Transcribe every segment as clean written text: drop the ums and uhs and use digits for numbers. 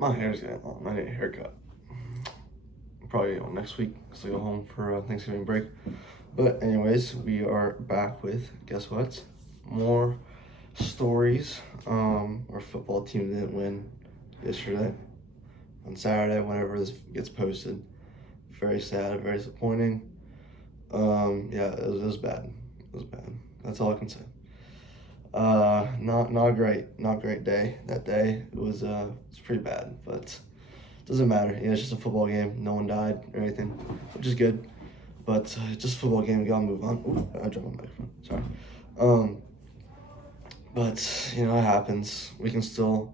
My hair's getting long. I need a haircut. Probably next week, so I go home for Thanksgiving break. But anyways, we are back with guess what? More stories. Our football team didn't win yesterday on Saturday. Whenever this gets posted, very sad, very disappointing. Yeah, it was bad. It was bad. That's all I can say. Not great. Not great day. That day it's pretty bad, but doesn't matter. It's just a football game. No one died or anything, which is good. But just a football game. We gotta move on. Ooh, I dropped my microphone. Sorry. Um, but it happens. We can still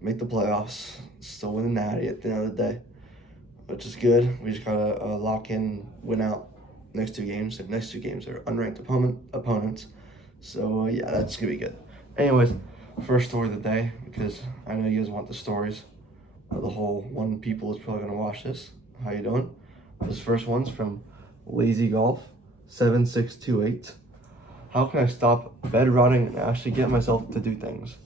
make the playoffs. Still win the natty at the end of the day, which is good. We just gotta lock in, win out next two games. The next two games are unranked opponents. So yeah, that's gonna be good. Anyways, first story of the day, because I know you guys want the stories. The whole one people is probably gonna watch this. How you doing? This first one's from Lazy Golf 7628. How can I stop bed rotting and actually get myself to do things?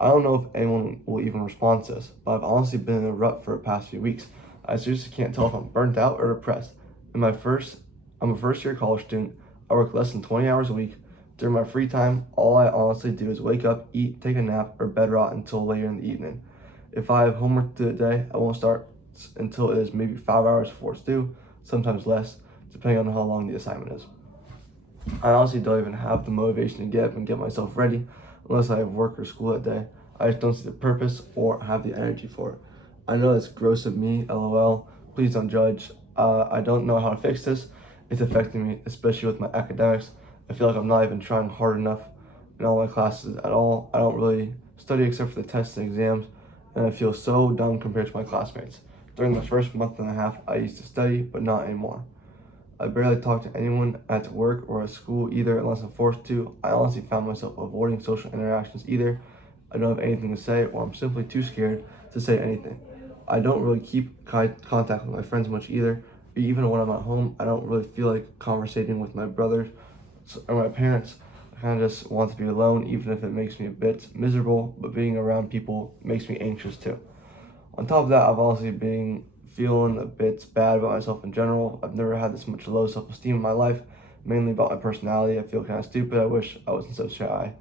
I don't know if anyone will even respond to this, but I've honestly been in a rut for the past few weeks. I seriously can't tell if I'm burnt out or depressed. I'm a first year college student. I work less than 20 hours a week. During my free time, all I honestly do is wake up, eat, take a nap, or bed rot until later in the evening. If I have homework to do today, I won't start until it is maybe 5 hours before it's due, sometimes less, depending on how long the assignment is. I honestly don't even have the motivation to get up and get myself ready unless I have work or school that day. I just don't see the purpose or have the energy for it. I know it's gross of me, lol. Please don't judge. I don't know how to fix this. It's affecting me, especially with my academics. I feel like I'm not even trying hard enough in all my classes at all. I don't really study except for the tests and exams, and I feel so dumb compared to my classmates. During the first month and a half, I used to study, but not anymore. I barely talk to anyone at work or at school either unless I'm forced to. I honestly found myself avoiding social interactions either. I don't have anything to say or I'm simply too scared to say anything. I don't really keep contact with my friends much either. Even when I'm at home, I don't really feel like conversating with my brothers or my parents. I kind of just want to be alone, even if it makes me a bit miserable, but being around people makes me anxious too. On top of that, I've also been feeling a bit bad about myself in general. I've never had this much low self-esteem in my life, mainly about my personality. I feel kind of stupid. I wish I wasn't so shy.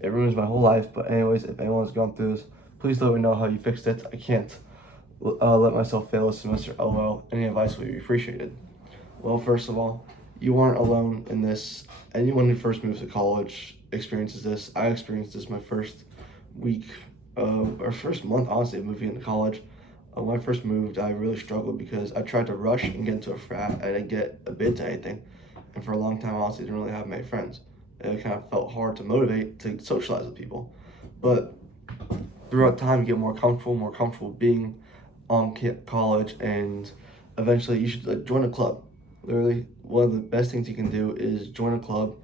It ruins my whole life. But anyways, if anyone's gone through this, please let me know how you fixed it. I can't let myself fail this semester. LOL. Any advice would be appreciated. Well, first of all, you aren't alone in this. Anyone who first moves to college experiences this. I experienced this my first week, or first month, honestly, of moving into college. When I first moved, I really struggled because I tried to rush and get into a frat. I didn't get a bid to anything. And for a long time, honestly, didn't really have many friends. It kind of felt hard to motivate to socialize with people. But throughout time, you get more comfortable being on college, and eventually you should join a club. Literally, one of the best things you can do is join a club.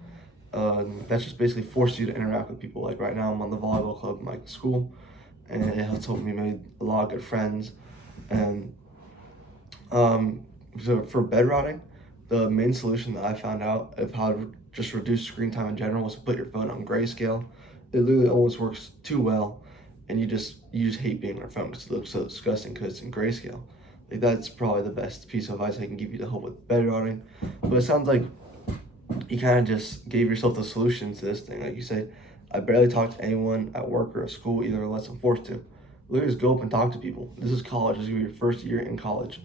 That's just basically forces you to interact with people. Like right now, I'm on the volleyball club in my school, and it has helped me make a lot of good friends. And so for bed rotting, the main solution that I found out of how to just reduce screen time in general was to put your phone on grayscale. It literally always works too well, and you just hate being on your phone because it looks so disgusting because it's in grayscale. Like that's probably the best piece of advice I can give you to help with bed rotting. But it sounds like you kind of just gave yourself the solution to this thing. Like you say, I barely talk to anyone at work or at school either unless I'm forced to. Literally just go up and talk to people. This is college. This is your first year in college.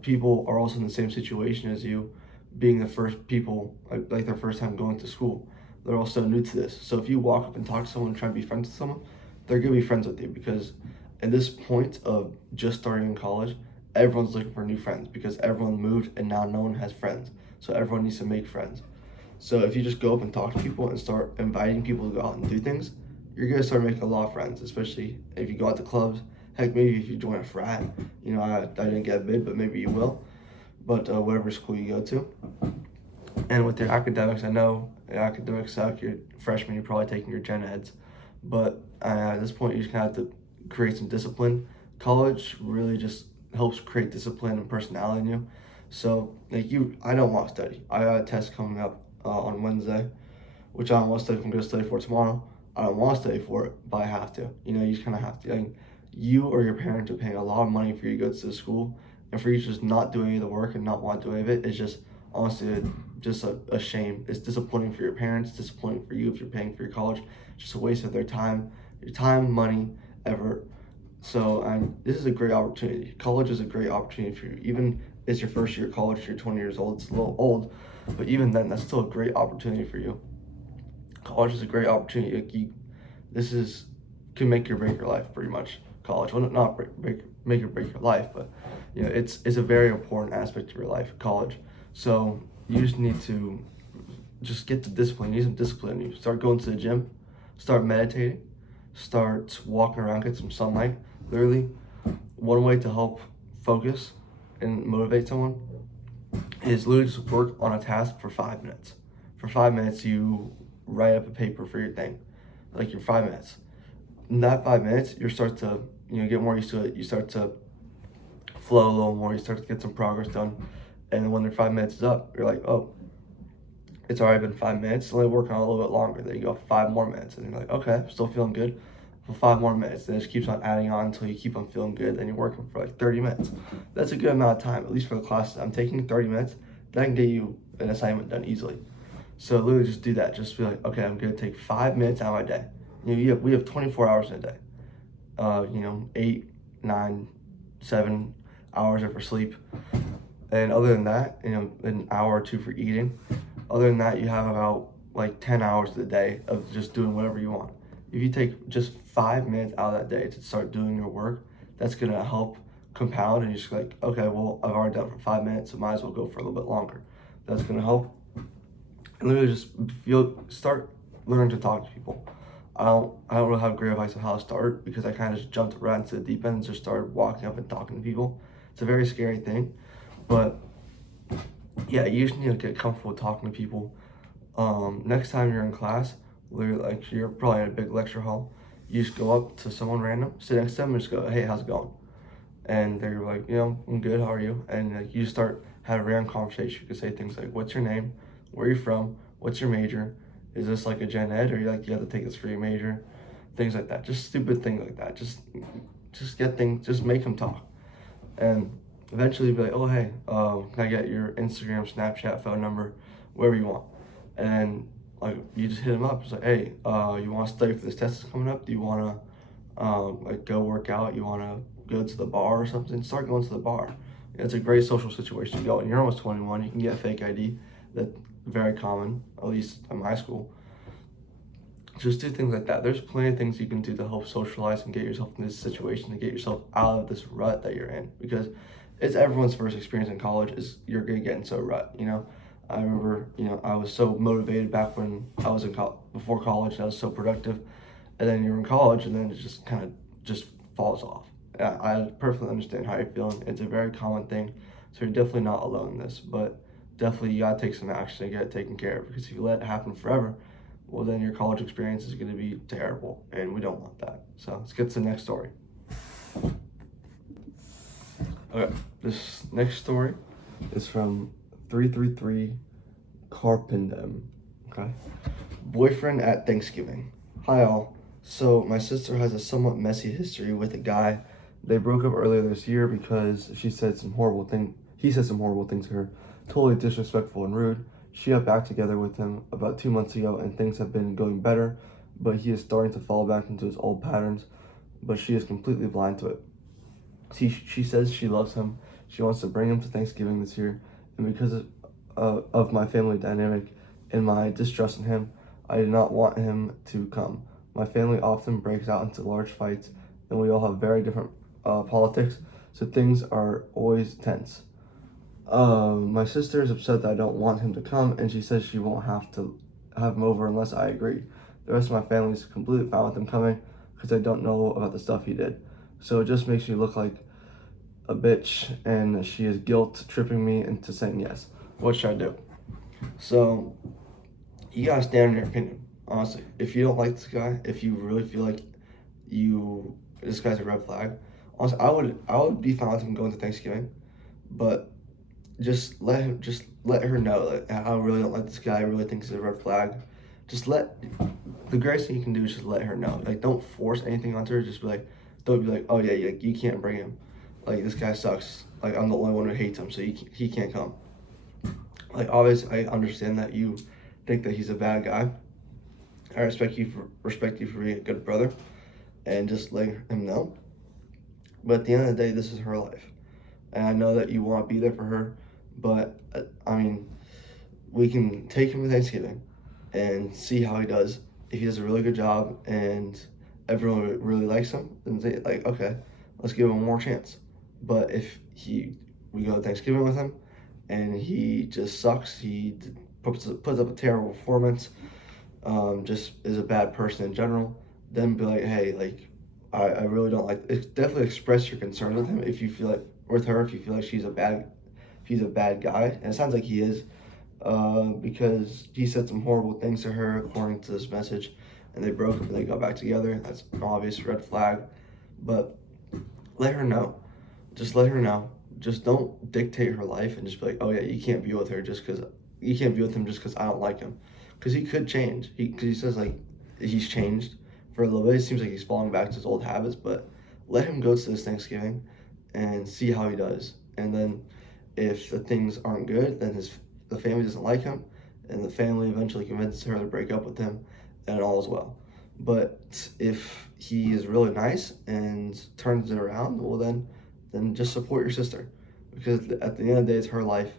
People are also in the same situation as you, being the first people, like their first time going to school. They're also new to this. So if you walk up and talk to someone and try to be friends with someone, they're going to be friends with you because at this point of just starting in college, everyone's looking for new friends because everyone moved and now no one has friends. So everyone needs to make friends. So if you just go up and talk to people and start inviting people to go out and do things, you're gonna start making a lot of friends, especially if you go out to clubs. Heck, maybe if you join a frat. I didn't get a bid, but maybe you will. But whatever school you go to. And with your academics, I know your academics suck. You're freshman, you're probably taking your gen eds. But at this point, you just kind of have to create some discipline. College really just helps create discipline and personality in you. So, I don't want to study. I got a test coming up on Wednesday, which I don't want to study. If I'm going to study for tomorrow, I don't want to study for it, but I have to. You just kind of have to. you or your parents are paying a lot of money for you to go to the school, and for you to just not do any of the work and not want to do any of it is just honestly just a shame. It's disappointing for your parents, disappointing for you if you're paying for your college, just a waste of their time, your time, money, effort. So this is a great opportunity. College is a great opportunity for you. Even it's your first year of college, you're 20 years old, it's a little old, but even then, that's still a great opportunity for you. College is a great opportunity. This is can make or break your life pretty much. College, well, not make or break your life, but it's a very important aspect of your life. College, so you just need to just get the discipline. You need some discipline. You start going to the gym, start meditating, start walking around, get some sunlight. Literally, one way to help focus and motivate someone is literally just work on a task for 5 minutes. For 5 minutes, you write up a paper for your thing, like your 5 minutes. In that 5 minutes, you start to get more used to it. You start to flow a little more. You start to get some progress done, and when your 5 minutes is up, you're like, oh, it's already been 5 minutes. So let me work on it a little bit longer. Then you go 5 more minutes, and you're like, okay, I'm still feeling good. For 5 more minutes, then it just keeps on adding on until you keep on feeling good. Then you're working for like 30 minutes. That's a good amount of time, at least for the classes I'm taking. 30 minutes that can get you an assignment done easily. So literally just do that. Just be like, okay, I'm gonna take 5 minutes out of my day. We have 24 hours in a day. 8, 9, 7 hours are for sleep, and other than that, an hour or two for eating. Other than that, you have about like 10 hours a day of just doing whatever you want. If you take just 5 minutes out of that day to start doing your work, that's gonna help compound, and you're just like, okay, well, I've already done it for 5 minutes, so might as well go for a little bit longer. That's gonna help. And literally just start learning to talk to people. I don't really have great advice on how to start because I kind of just jumped right into the deep end and just started walking up and talking to people. It's a very scary thing, but yeah, you just need to get comfortable talking to people. Next time you're in class, literally, like you're probably in a big lecture hall, you just go up to someone random, sit next to them, and just go, "Hey, how's it going?" And they're like, "I'm good. How are you?" And like you start having a random conversation. You can say things like, "What's your name? Where are you from? What's your major? Is this like a gen ed, or you have to take this for your major?" Things like that. Just stupid things like that. Just get things. Just make them talk, and eventually be like, "Oh, hey, can I get your Instagram, Snapchat, phone number, whatever you want?" And like you just hit them up. It's like, "Hey, you want to study for this test that's coming up? Do you want to like go work out? You want to go to the bar or something?" Start going to the bar. It's a great social situation to go. And you're almost 21. You can get a fake ID. That's very common, at least at my school. Just do things like that. There's plenty of things you can do to help socialize and get yourself in this situation, to get yourself out of this rut that you're in, because it's everyone's first experience in college is you're gonna get into a rut. I remember, I was so motivated back when I was in before college. I was so productive, and then you're in college, and then it just kind of just falls off. I perfectly understand how you're feeling. It's a very common thing, so you're definitely not alone in this. But definitely, you gotta take some action to get it taken care of, because if you let it happen forever, well, then your college experience is gonna be terrible, and we don't want that. So let's get to the next story. Okay, this next story is from 333 Carpendem. Okay. Boyfriend at Thanksgiving. Hi all. So my sister has a somewhat messy history with a guy. They broke up earlier this year because he said some horrible things to her. Totally disrespectful and rude. She got back together with him about 2 months ago, and things have been going better, but he is starting to fall back into his old patterns, but she is completely blind to it. She says she loves him. She wants to bring him to Thanksgiving this year, and because of my family dynamic and my distrust in him, I do not want him to come. My family often breaks out into large fights, and we all have very different politics, so things are always tense. My sister is upset that I don't want him to come, and she says she won't have to have him over unless I agree. The rest of my family is completely fine with him coming because they don't know about the stuff he did. So it just makes me look like a bitch, and she is guilt tripping me into saying yes. What should I do? So you gotta stand on your opinion. Honestly, if you don't like this guy, if you really feel like this guy's a red flag, honestly, I would be fine with him going to Thanksgiving, but just let her know that I really don't like this guy. I really think he's a red flag. The greatest thing you can do is just let her know. Like, don't force anything onto her. Just be like, Don't be like, oh yeah, you can't bring him. Like this guy sucks. Like I'm the only one who hates him, so he can't come. Like obviously, I understand that you think that he's a bad guy. I respect you for being a good brother and just letting him know. But at the end of the day, this is her life, and I know that you want to be there for her. But I mean, we can take him to Thanksgiving and see how he does. If he does a really good job and everyone really likes him, then they like, okay, let's give him one more chance. But if we go to Thanksgiving with him and he just sucks, puts up a terrible performance, just is a bad person in general, then be like, hey, like, I really don't like it. Definitely express your concern with him if you feel like, with her, if you feel like if he's a bad guy. And it sounds like he is, because he said some horrible things to her according to this message, and they broke up and they got back together. That's an obvious red flag. But let her know. Just let her know. Just don't dictate her life and just be like, oh yeah, you can't be with her just because you can't be with him just because I don't like him, because he could change. Because he says like he's changed for a little bit. It seems like he's falling back to his old habits. But let him go to this Thanksgiving and see how he does. And then if the things aren't good, then the family doesn't like him, and the family eventually convinces her to break up with him, and all is well. But if he is really nice and turns it around, well then just support your sister, because at the end of the day, it's her life,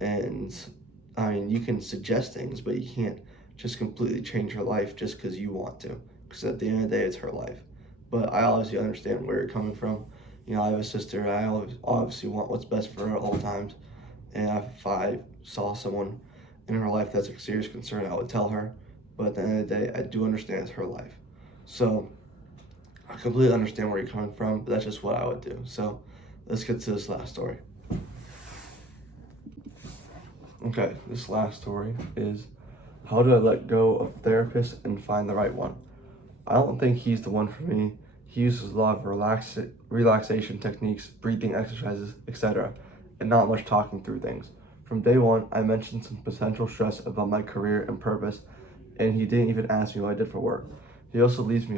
and I mean you can suggest things, but you can't just completely change her life just because you want to, because at the end of the day, it's her life. But I obviously understand where you're coming from. You know, I have a sister. I obviously want what's best for her at all times. And if I saw someone in her life that's a serious concern, I would tell her. But at the end of the day, I do understand it's her life. So I completely understand where you're coming from, but that's just what I would do. So let's get to this last story. Okay, this last story is, how do I let go of therapists and find the right one? I don't think he's the one for me. He uses a lot of relaxation techniques, breathing exercises, etc., and not much talking through things. From day one, I mentioned some potential stress about my career and purpose, and he didn't even ask me what I did for work. He also leaves me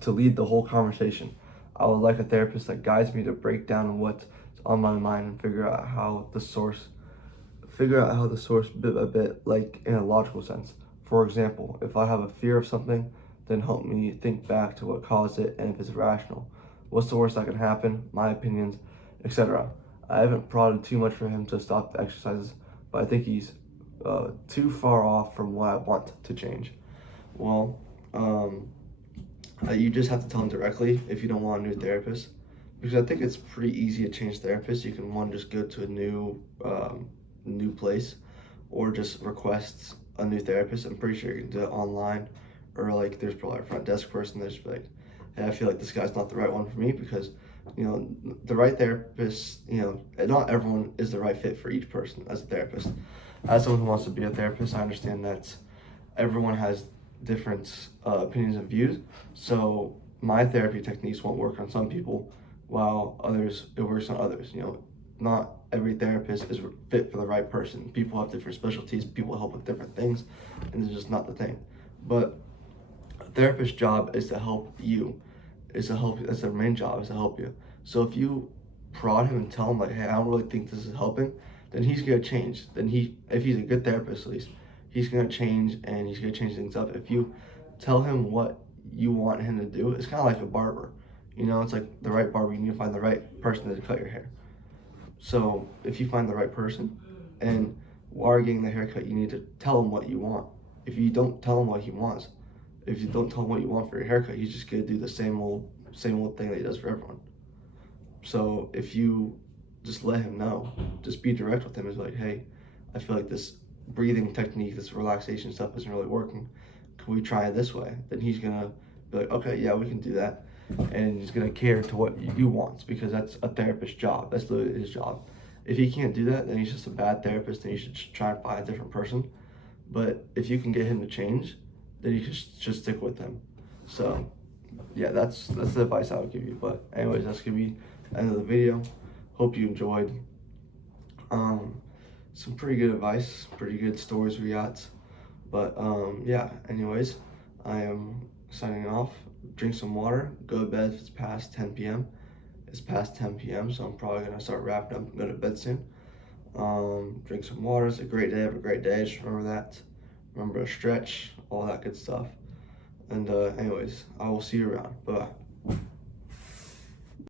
to lead the whole conversation. I would like a therapist that guides me to break down what's on my mind and figure out how the source bit by bit, like in a logical sense. For example, if I have a fear of something, then help me think back to what caused it and if it's rational. What's the worst that can happen? My opinions, etc. I haven't prodded too much for him to stop the exercises, but I think he's too far off from what I want to change. Well, you just have to tell him directly if you don't want a new therapist, because I think it's pretty easy to change therapists. You can just go to a new place, or just request a new therapist. I'm pretty sure you can do it online, or like there's probably a front desk person that's like, hey, I feel like this guy's not the right one for me, because the right therapist, not everyone is the right fit for each person as a therapist. As someone who wants to be a therapist, I understand that everyone has different opinions and views. So my therapy techniques won't work on some people, while it works on others. Not every therapist is fit for the right person. People have different specialties. People help with different things, and it's just not the thing. But a therapist's job is to help you. That's their main job, is to help you. So if you prod him and tell him like, hey, I don't really think this is helping, then he's gonna change. If he's a good therapist at least, he's gonna change, and he's gonna change things up. If you tell him what you want him to do, it's kind of like a barber. It's like the right barber. You need to find the right person to cut your hair. So if you find the right person, and while you're getting the haircut, you need to tell him what you want. If you don't tell him what he wants, if you don't tell him what you want for your haircut, he's just gonna do the same old thing that he does for everyone. So if you just let him know, just be direct with him. It's like, hey, I feel like this breathing technique, this relaxation stuff isn't really working. Can we try it this way? Then he's gonna be like, okay, yeah, we can do that. And he's gonna care to what you want, because that's a therapist's job. That's literally his job. If he can't do that, then he's just a bad therapist, and you should try and find a different person. But if you can get him to change, then you can just stick with him. So yeah, that's the advice I would give you. But anyways, that's gonna be the end of the video. Hope you enjoyed. Some pretty good advice, pretty good stories we got. But yeah, anyways, I am signing off. drink some water, go to bed if it's past 10 p.m. It's past 10 p.m., so I'm probably gonna start wrapping up and go to bed soon. Drink some water. It's a great day. Have a great day. Just remember that. Remember to stretch, all that good stuff. And anyways, I will see you around. Bye bye.